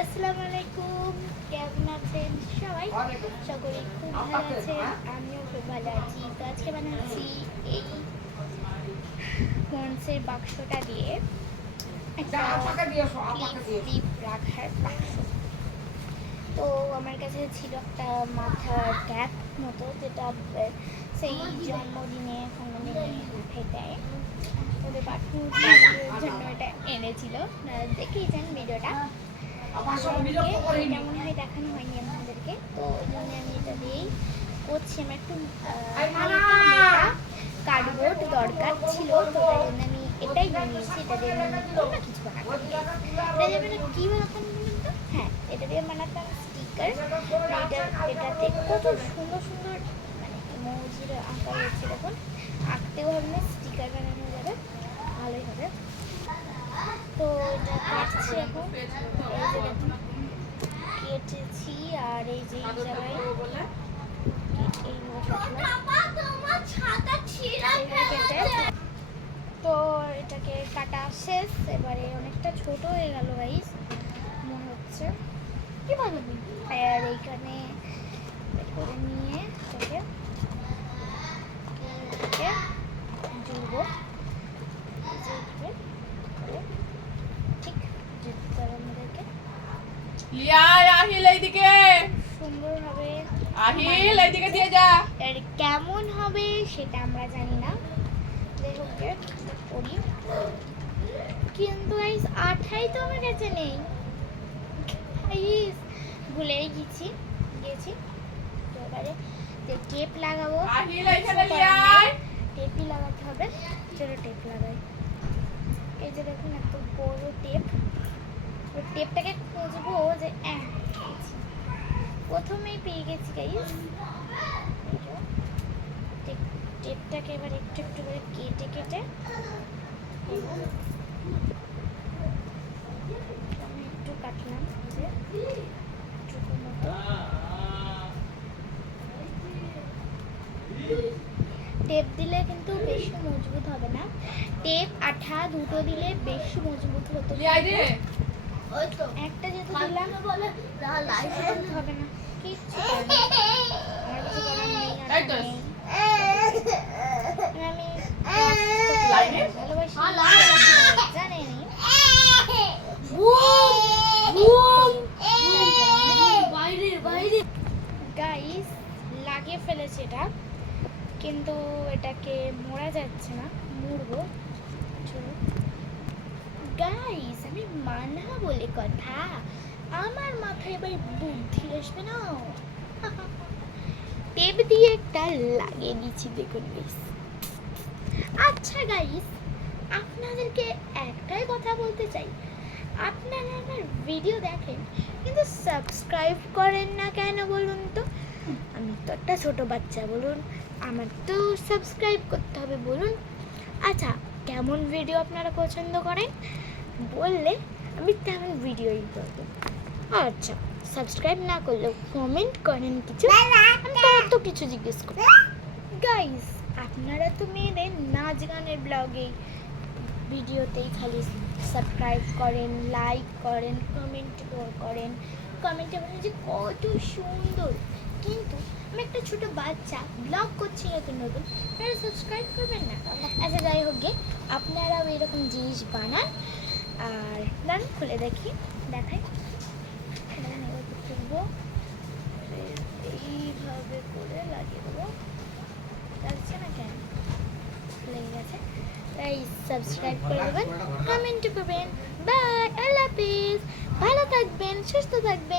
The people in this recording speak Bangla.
আসসালামু আলাইকুম, কেমন আছেন সবাই? সকলেই খুব ভালো আছেন, আমিও খুব ভালো আছি। তো আজকে বানাচ্ছি এই পন্সের বাক্সটা দিয়ে একটা ক্লিপ রাখার বাক্স। তো আমার কাছে ছিল একটা মাথার ক্যাপ মতো, যেটা সেই জন্মদিনে কোনোদিনে উঠে দেয়। ওদের বাথরুম জন্য এটা এনেছিল, দেখেইছেন ভিডিওটা। এটা মনে হয় দেখানো হয়নি আপনাদেরকে, তো ওই জন্য আমি এটা দিয়েই করছি। আমার একটু কার্ডবোর্ড দরকার ছিল, তো তাই জন্য আমি এটাই বানিয়েছি। এটা দিয়ে আমি অন্য কিছু বানাতাম। এটা দিয়ে মানে কী বানাতাম বলুন তো? হ্যাঁ, এটা দিয়ে বানাতাম স্টিকার। এটাতে কত সুন্দর সুন্দর মানে ইমোজির আঁকা রয়েছে, দেখুন। আঁকতেও হবে না, স্টিকার বানানো যাবে, ভালোই হবে। তো এটা কাটছি এখন। এই যে দেখুন কেটেছি, আর এই যে এই জায়গায় তো এটাকে কাটা শেষ। এবারে অনেকটা ছোট হয়ে গেল গাইস মনে হচ্ছে। কি বানাবি? আর এইখানে করে নিয়ে এটাকে জুড়বো, ঠিক জুড়তে হবে আমাদেরকে সুন্দরভাবে। কেমন হবে সেটা আমরা জানি না, করি। কিন্তু আঠাই তো আমার কাছে নেই, ভুলেই গেছি। তো এবারে টেপ লাগাবো, টেপই লাগাতে হবে। চলো টেপ লাগাই। এই যে দেখুন এত বড় টেপ, টেপটাকে খুঁজবো যে প্রথমেই পেয়ে গেছি গাইস। টেপটাকে এবার একটু একটু করে কেটে কেটে আমি একটু কাটলাম, টেপ দিলে কিন্তু বেশি মজবুত হবে না, টেপ আঠা দুটো দিলে বেশি মজবুত হতো। একটা যেহেতু দিলাম হবে না, কিচ্ছু আমার কিছু করার নেই। আমি ভালোবাসি জানেনি, গাইস লাগিয়ে ফেলেছে এটা, কিন্তু এটাকে মোড়া যাচ্ছে না, মুড়বো। চলো গাইস, আমি মানা বলে কথা, আমার মাথায় এবার বুদ্ধি আসবে না। টেপ দিয়ে একটা লাগিয়ে দিচ্ছি, দেখুন গাইস। আচ্ছা গাইস, আপনাদেরকে একটাই কথা বলতে চাই, আপনারা আমার ভিডিও দেখেন কিন্তু সাবস্ক্রাইব করেন না কেন বলুন তো? আমি তো একটা ছোট বাচ্চা, বলুন, আমার তো সাবস্ক্রাইব করতে হবে বলুন। আচ্ছা, কেমন ভিডিও আপনারা পছন্দ করেন বললে আমি তেমন ভিডিওই করবো। আচ্ছা, সাবস্ক্রাইব না করলেও কমেন্ট করেন কিছু, আমি তো কিছু জিজ্ঞেস করি। গাইস, আপনারা তো মেয়েদের নাচ গানের ব্লগে ভিডিওতেই খালি সাবস্ক্রাইব করেন, লাইক করেন, কমেন্ট করেন, কমেন্টে বলেন যে কত সুন্দর, কিন্তু আমি একটা ছোট বাচ্চা, ব্লগ করছি নতুন নতুন, আপনারা সাবস্ক্রাইব করবেন না। আচ্ছা যাই হোক গে, আপনারাও এরকম জিনিস বানান। আর দাঁড়ান খুলে দেখাই। তুলবো, এইভাবে করে লাগিয়ে দেবো। লাগছে না কেন? লেগে গেছে। তাই সাবস্ক্রাইব করে দেবেন, কমেন্ট করবেন। বাই, আল্লাহ হাফিজ, ভালো থাকবেন, সুস্থ থাকবেন।